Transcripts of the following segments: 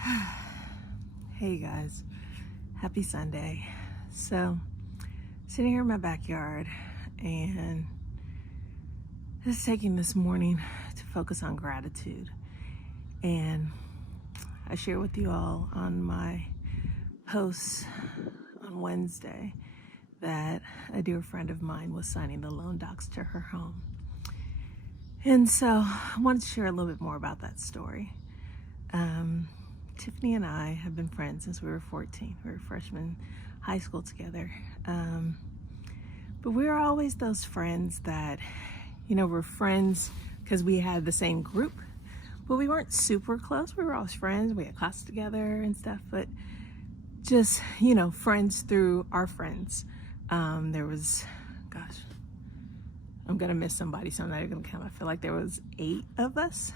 Hey guys, happy Sunday. So, sitting here in my backyard and just taking this morning to focus on gratitude. And I share with you all on my posts on Wednesday that a dear friend of mine was signing the loan docs to her home. And so I wanted to share a little bit more about that story. Tiffany and I have been friends since we were 14. We were freshmen high school together. But we were always those friends that, were friends because we had the same group, but we weren't super close. We were always friends. We had classes together and stuff, but just, friends through our friends. There was, I'm going to miss somebody, so I'm not even going to count. I feel like there was 8 of us.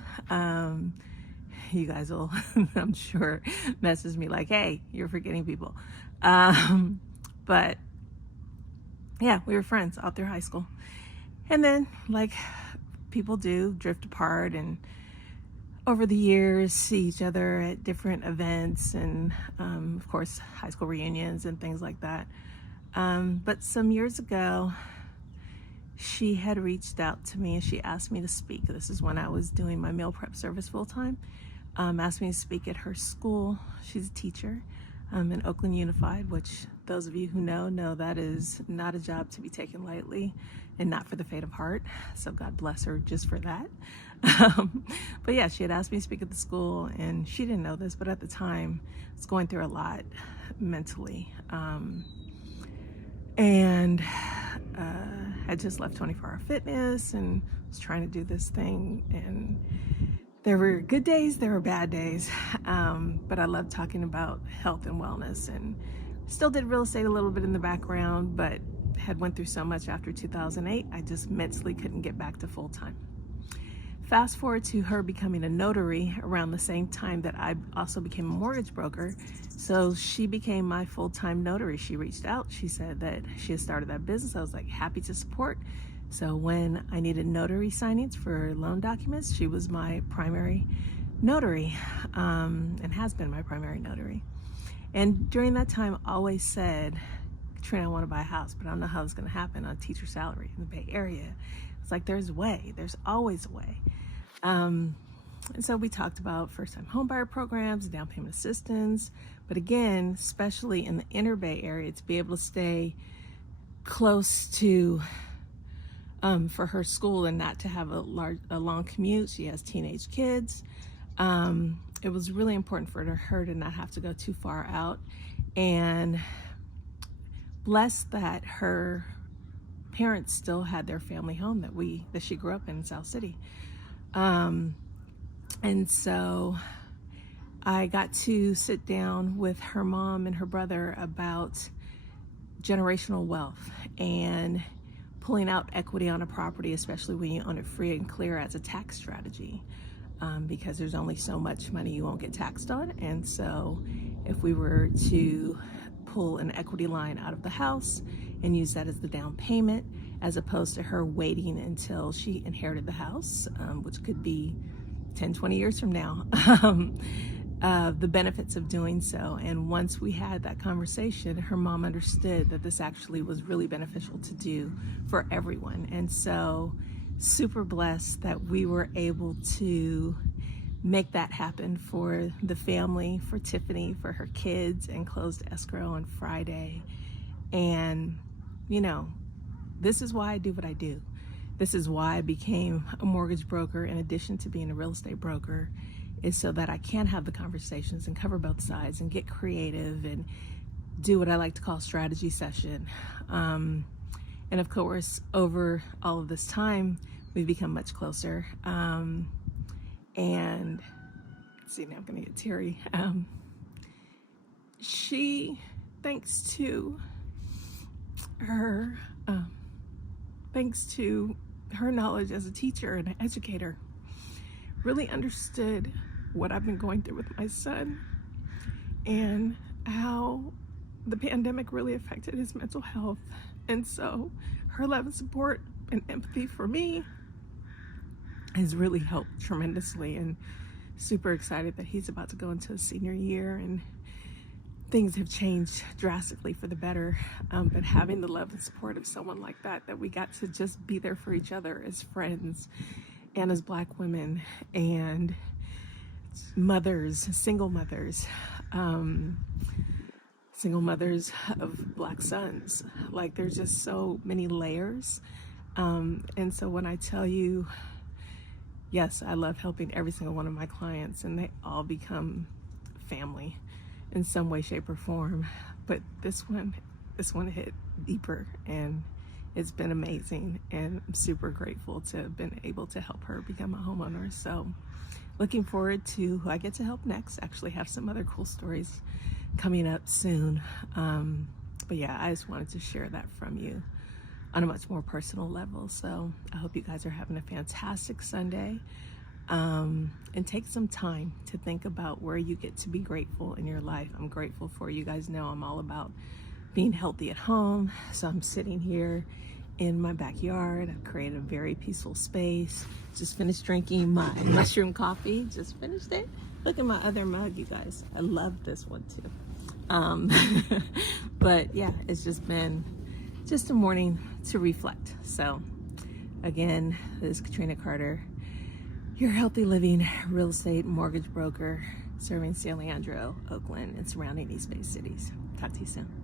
You guys will, I'm sure, message me like, hey, you're forgetting people. But yeah, we were friends all through high school. And then, like people do, drift apart and over the years see each other at different events and, of course, high school reunions and things like that. But some years ago, she had reached out to me and she asked me to speak. This is when I was doing my meal prep service full time. Asked me to speak at her school. She's a teacher in Oakland Unified, which those of you who know that is not a job to be taken lightly and not for the faint of heart. So God bless her just for that. But yeah, she had asked me to speak at the school and she didn't know this, but at the time I was going through a lot mentally. And had just left 24 Hour Fitness and was trying to do this thing, and there were good days, there were bad days, but I loved talking about health and wellness, and still did real estate a little bit in the background, but had went through so much after 2008, I just mentally couldn't get back to full time. Fast forward to her becoming a notary around the same time that I also became a mortgage broker. So she became my full-time notary. She reached out. She said that she had started that business. I was like, happy to support. So when I needed notary signings for loan documents, she was my primary notary, and has been my primary notary. And during that time, I always said, Katrina, I want to buy a house, but I don't know how it's going to happen on a teacher salary in the Bay Area. It's like, there's a way. There's always a way. And so we talked about first-time homebuyer programs, down payment assistance, but again, especially in the inner Bay Area, to be able to stay close to, for her school and not to have a long commute. She has teenage kids. It was really important for her to not have to go too far out, and blessed that her parents still had their family home that she grew up in South City. And so I got to sit down with her mom and her brother about generational wealth and pulling out equity on a property, especially when you own it free and clear, as a tax strategy, because there's only so much money you won't get taxed on. And so if we were to pull an equity line out of the house and use that as the down payment, as opposed to her waiting until she inherited the house, which could be 10, 20 years from now, the benefits of doing so. And once we had that conversation, her mom understood that this actually was really beneficial to do for everyone. And so super blessed that we were able to make that happen for the family, for Tiffany, for her kids, and closed escrow on Friday. And, this is why I do what I do. This is why I became a mortgage broker in addition to being a real estate broker, is so that I can have the conversations and cover both sides and get creative and do what I like to call strategy session. And of course, over all of this time, we've become much closer. And see, now I'm gonna get teary. She, thanks to her knowledge as a teacher and an educator, really understood what I've been going through with my son and how the pandemic really affected his mental health. And so her love and support and empathy for me has really helped tremendously. And super excited that he's about to go into his senior year, and things have changed drastically for the better. But having the love and support of someone like that, that we got to just be there for each other as friends and as Black women and mothers, single mothers of Black sons. Like, there's just so many layers. And so when I tell you, yes, I love helping every single one of my clients, and they all become family in some way, shape, or form. But this one hit deeper, and it's been amazing, and I'm super grateful to have been able to help her become a homeowner. So looking forward to who I get to help next. Actually have some other cool stories coming up soon. But yeah, I just wanted to share that from you on a much more personal level. So I hope you guys are having a fantastic Sunday. And take some time to think about where you get to be grateful in your life. I'm grateful for, you guys know I'm all about being healthy at home. So I'm sitting here in my backyard. I've created a very peaceful space. Just finished drinking my mushroom coffee. Just finished it. Look at my other mug, you guys. I love this one too. But yeah, it's just been just a morning to reflect. So again, this is Katrina Carter, your healthy living real estate mortgage broker, serving San Leandro, Oakland, and surrounding East Bay cities. Talk to you soon.